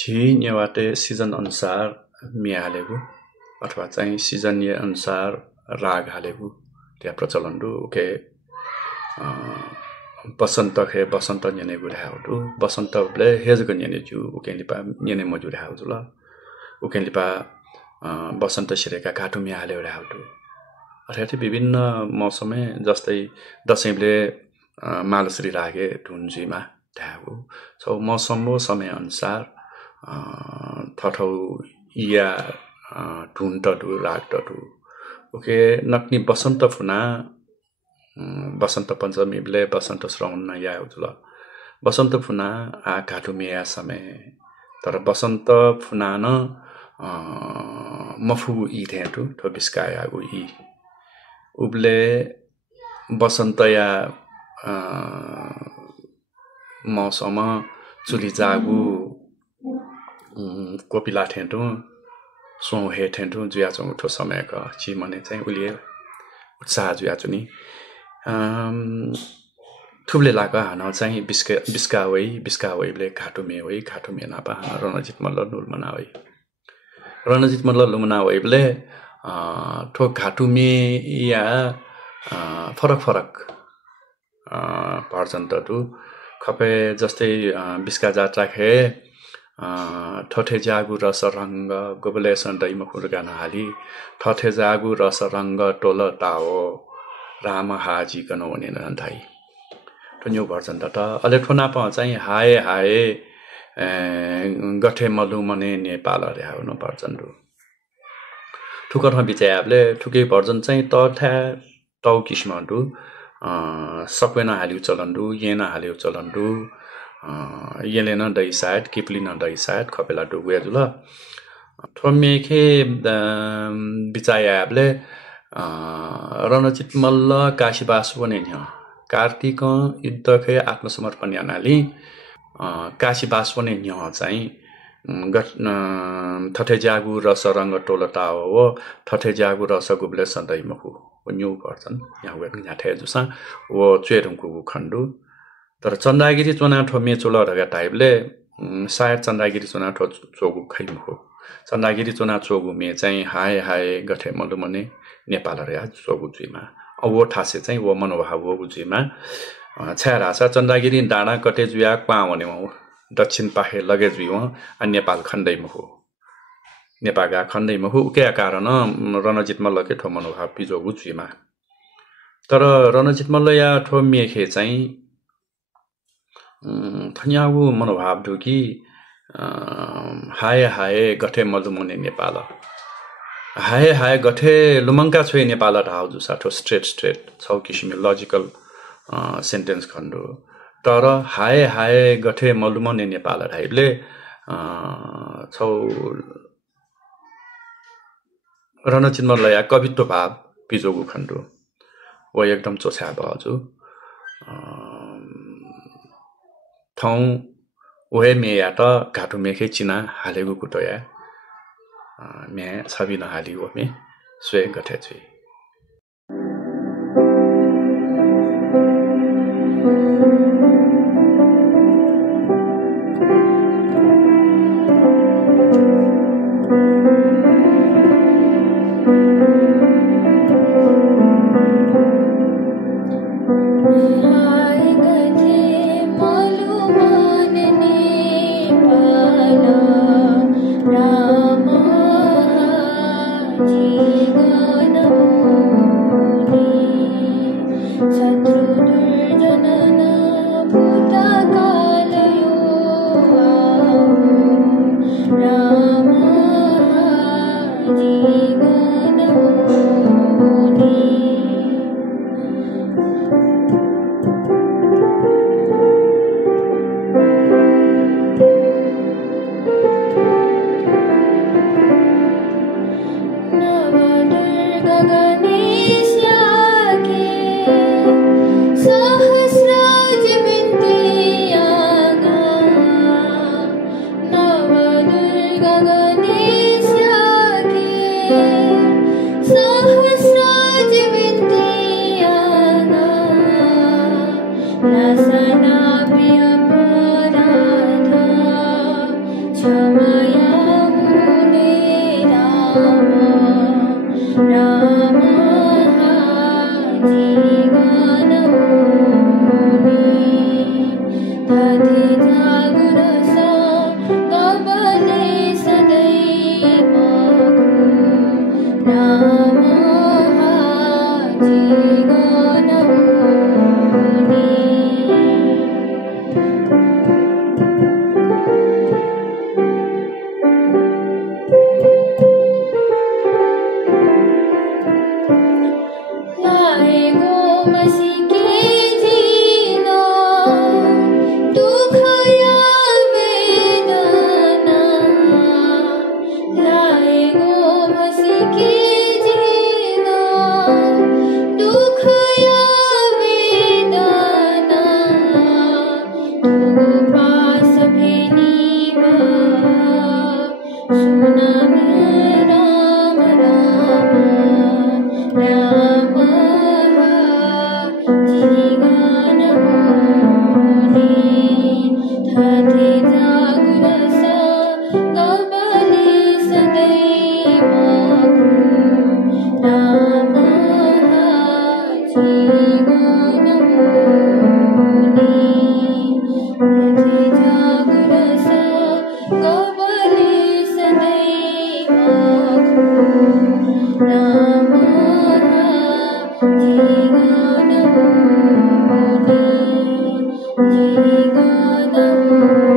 छि नेवाटे सिजन अनुसार मिया हालेको अथवा चाहिँ सिजनीय अनुसार राग हालेको त्यहाँ प्रचलन रु ओके बसन्त खे बसन्त नेने गुराहटु बसन्त ब्ले हेजको नेने जु उकेलिपा नेने मजुरा हाउजु ल उकेलिपा बसन्त सिरेका घाटु मिया हाले उराहटु अर्थात् विभिन्न मौसममा जस्तै दशैंले मालश्री रागे ढुन्जीमा थागु सो मौसमको समय अनुसार थठौ या ढुन्टडु रागडु ओके नक्नी बसन्त फुना बसन्त पञ्चमी ब्ले बसन्त श्रवण या उजुल बसन्त फुना आ घाटु मिया समय तर बसन्त फुना न मफु इ थेटु थो बिस्काया गु इ उब्ले बसन्त या मौसम चुली जागु कोपिला ठेटु सो हे ठेटु जुया चौठो समयका छि मने चाहिँ उलिए उत्साह जुया चुनी थुब्ले लागा हान चाहिँ बिस्कावैले घाटु मे नापा रणजित मल्ल नुल मनावै रणजित मल्ल लुमनावैले ठो घाटु मे या फरक पर्सन्तटु खपे जस्तै बिस्का जात्रा खे ठठे जागु रस रंग गोबले सन्दै मखुरगा नहाली ठठे जागु रस रंग टोल ताओ राम हाजी कनो भने नन्थाई तो न्यू भर्जन त अले ठोना प चाहिँ हाय गठे मलु मने नेपाल रे हाउनु भर्जन रु ठुकरमा बिचायाबले ठुकै भर्जन चाहिँ तथा टौ किस्महरु सकेन हाल्यु चलन्दु येना हाल्यु चलन्दु येलेन दै साइड किपलिन दै साइड खपेला डुगु जुल ठोमेखे बिचायाबले रणजित मल्ल काशीबास पनि न्य कार्तिक युद्धखे आत्मसमर्पण यानाली काशीबास पनि न्य चाहिँ ठठे जागु रस रंग टोलटा हो ठठे जागु रस गुब्ले सदै मखु न्यू गर्छन् यहाँ वेक न्याठे जुसा वो चेरुङको खण्डु तर चन्दागिरी चोना ठो मेचोल रगा टाइपले सायद चन्दागिरी चोना ठो चोगु खैमखो चन्दागिरी चोना चोगु मे चाहिँ हाय गठे मलुमने नेपाल रे चोगु जुइमा वो ठासे चाहिँ वो मनोभाव वो जुइमा छ्यारासा चन्दागिरी डाँडा कटे जुया क्वा भने दक्षिण पाखे लगे जुइव नेपाल खण्डैमा हो नेपालका खण्डैमा हो के कारण रणजित मल्लके ठो मनोभाव पिजोगु जुइमा तर रणजित मल्ल या ठो मेखे चाहिँ थन्यागु मनोभाव ढुकी हाय गठे मलुमने नेपाल हाय गठे लुमङ्का छोए नेपाल ढाउ जुसा ठो स्ट्रेट छौ किसिमले लजिकल सेन्टेन्स खण्डो तर हाय गठे मलुमने नेपाल ढाइले छौ रणचित मल्लया कवित्व भाव पिजोगु खण्डो वो एकदम चोछा बजु ठौ ओहे मेया त घाटु मेखे चिना हालेगु कुटोया मे छवि नहाली वो मे स्वे गठे छु Gaga Jai Gana